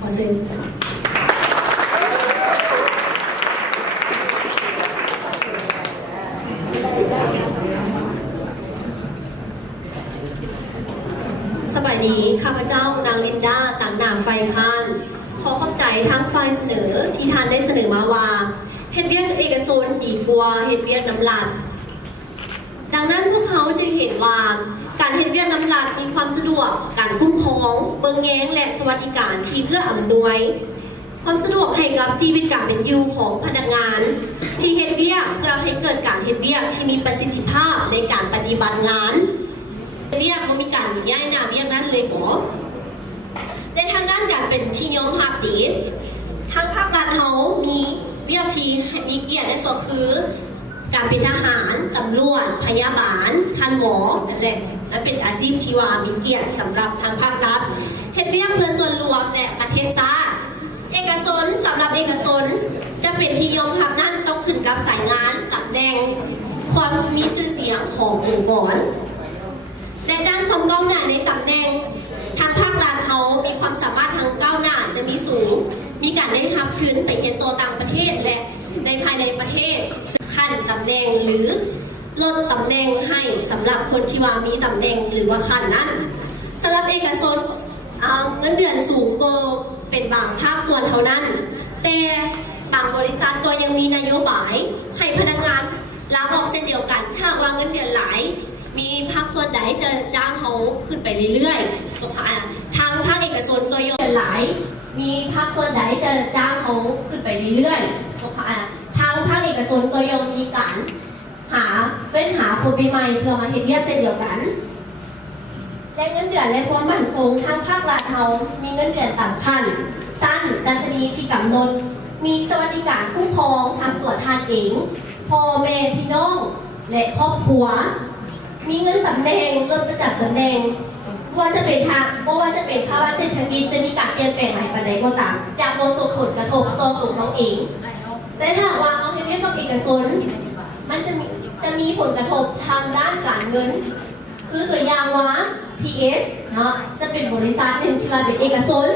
ขอเชิญสวัสดีข้าพเจ้านางลินดาต่างหน้าไฟค้านขอขอบใจทั้งฝ่ายเสนอที่ท่านได้เสนอมาว่าเฮ็ดเวียกเอกชนดีกว่าเฮ็ดเวียกน้ำรัฐดังนั้นพวกเขาจึงเห็นว่าการเฮ็ดเวียกน้ำรัฐมีความสะดวกการคุ้มครองเบิ่งแย้งและสวัสดิการที่เอื้ออำนวยความสะดวกให้กับชีวิตการเป็นอยู่ของพนักงานที่เฮ็ดเวียกเพื่อให้เกิดการเฮ็ดเวียกที่มีประสิทธิภาพในการปฏิบัติงานเวียกบ่มีการย้ายหน้าเวียกนั้นเลยหรอในทางด้านการเป็นที่ยอมรับดีทางภาครัฐเขามีเวียกที่มีเกียรตินั่นก็คือการเป็นทหารตำรวจพยาบาลท่านหมอนั่นแหละและเป็นอาชีพที่ว่ามีเกียรติสำหรับทางภาครัฐเฮ็ดเวียกเพื่อส่วนรวมและประเทศชาติเอกชนสำหรับเอกชนจะเป็นที่ยอมรับนั้นต้องขึ้นกับสายงานตำแหน่งความมีชื่อเสียงขององค์กรและด้านความก้าวหน้าในตำแหน่งทางภาครัฐเขามีความสามารถทางก้าวหน้าจะมีสูงมีการได้รับทุนไปเรียนต่อต่างประเทศและในภายในประเทศขั้นตำแหน่งหรือลดตำแหน่งให้สำหรับคนที่ว่ามีตำแหน่งหรือว่าขั้นนั้นสำหรับเอกชนเงินเดือนสูงก็เป็นบางภาคส่วนเท่านั้นแต่บางบริษัทก็ยังมีนโยบายให้พนักงานลาออกเช่นเดียวกันถ้าว่าเงินเดือนหลายมีภาคส่วนใดจะจ้างเขาขึ้นไปเรื่อยๆทางภาคเอกชนก็ยอมหลายมีภาคส่วนใดจะจ้างเขาขึ้นไปเรื่อยๆทางภาคเอกชนก็ยอมมีการหาคนใหม่เพื่อมาเฮ็ดเวียกเช่นเดียวกันและเงินเดือนและความมั่นคงทางภาครัฐเขามีเงินเดือนต่างขั้นสั้นดัชนีที่กำหนดมีสวัสดิการคุ้มครองทางตัวทานเองพ่อแม่พี่น้องและครอบครัวมีเงินตำแหน่งลดประจำตำแหน่งว่าจะเป็นภาวะเศรษฐกิจจะมีการเปลี่ยนแปลงอะไรไปไหนก็ตามจะโดนส่งผลกระทบต่อตัวเขาเองแต่ถ้าว่าเอาเรื่องกับเอกชนมันจะมีผลกระทบทางด้านการเงินคือตัวอย่างว่า PS เนาะจะเป็นบริษัทหนึ่งที่มาเป็นเอกชน